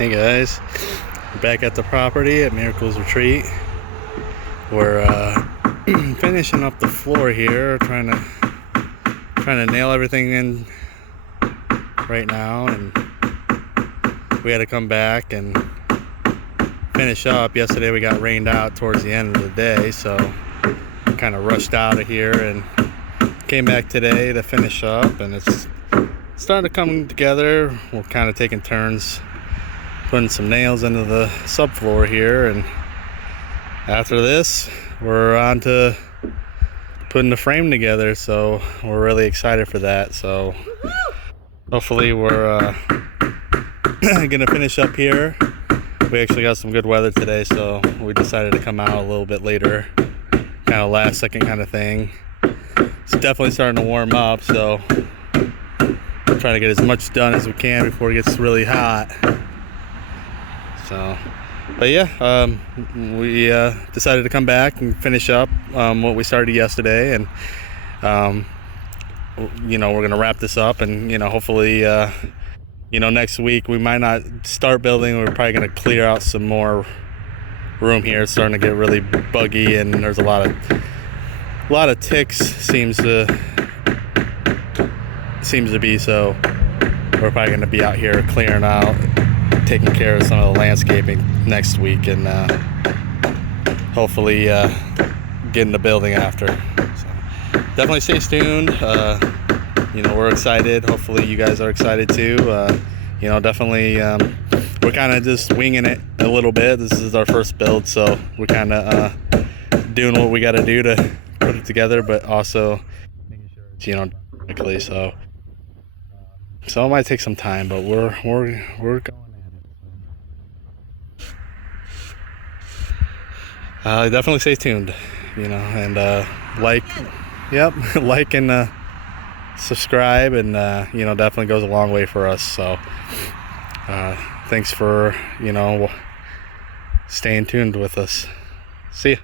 Hey guys, we're back at the property at Miracles Retreat. We're finishing up the floor here, trying to nail everything in right now, and we had to come back and finish up. Yesterday we got rained out towards the end of the day, so kind of rushed out of here and came back today to finish up, and it's starting to come together. We're kind of taking turns putting some nails into the subfloor here, and after this we're on to putting the frame together, so we're really excited for that. So hopefully we're gonna finish up here. We actually got some good weather today, so we decided to come out a little bit later, kind of last second kind of thing. It's definitely starting to warm up, so we're trying to get as much done as we can before it gets really hot. So, but yeah, we decided to come back and finish up what we started yesterday, and we're gonna wrap this up, and hopefully next week we might not start building. We're probably gonna clear out some more room here. It's starting to get really buggy, and there's a lot of ticks seems to be, so we're probably gonna be out here clearing out, taking care of some of the landscaping next week, and hopefully getting the building after. So definitely stay tuned. We're excited. Hopefully you guys are excited too. Definitely we're kind of just winging it a little bit. This is our first build, so we're kind of doing what we got to do to put it together, but also making sure it's done quickly. So it might take some time, but we're going at it. Definitely stay tuned, and like and subscribe, and definitely goes a long way for us. So thanks for staying tuned with us. See ya.